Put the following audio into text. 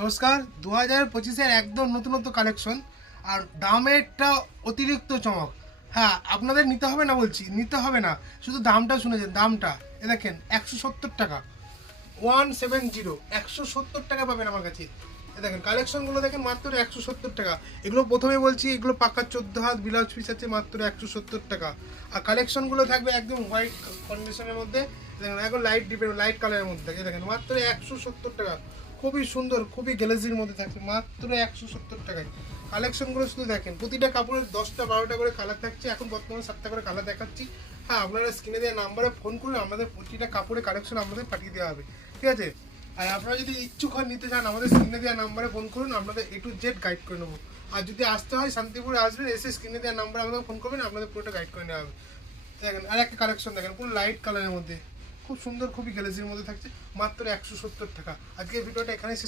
নমস্কার। 2025-এর একদম নতুন নতুন কালেকশন আর দামেরটা অতিরিক্ত চমক। হ্যাঁ, আপনাদের নিতে হবে না বলছি, নিতে হবে না, শুধু দামটা শুনেছেন। দামটা দেখেন 170 টাকা, 170, 170 টাকা পাবেন আমার কাছে। দেখেন কালেকশনগুলো দেখেন, মাত্র 170 টাকা। এগুলো প্রথমে বলছি, এগুলো পাকা 14 হাত ব্লাউজ পিস আছে, মাত্র 170 টাকা। আর কালেকশনগুলো থাকবে একদম হোয়াইট কন্ডিশনের মধ্যে, দেখেন একদম লাইট ডিপের লাইট কালারের মধ্যে। দেখেন মাত্র 170 টাকা, খুবই সুন্দর, খুবই গ্লেজির মধ্যে থাকছে, মাত্র 170 টাকায়। কালেকশনগুলো শুধু দেখেন, প্রতিটা কাপড়ের 10টা 12টা করে কালার থাকছে। এখন বর্তমানে 7টা করে কালার দেখাচ্ছি। হ্যাঁ, আপনারা স্ক্রিনে দেওয়া নাম্বারে ফোন করলে আমাদের প্রতিটা কাপড়ের কালেকশন আমাদের পাঠিয়ে দেওয়া হবে, ঠিক আছে? আর আপনারা যদি ইচ্ছুক হন নিতে চান, আমাদের স্ক্রিনে দেওয়া নাম্বারে ফোন করুন, আপনাদের A to Z গাইড করে নেবো। আর যদি আসতে হয় শান্তিপুরে আসবেন, এসে স্ক্রিনে দেওয়া নাম্বারে আমাদের ফোন করবেন, আপনাদের পুরোটা গাইড করে নেওয়া হবে। দেখেন আর একটা কালেকশন দেখেন, পুরো লাইট কালারের মধ্যে, খুব সুন্দর, খুবই গ্লেজির মধ্যে থাকছে, মাত্র 170 টাকা। আজকে ভিডিওটা এখানে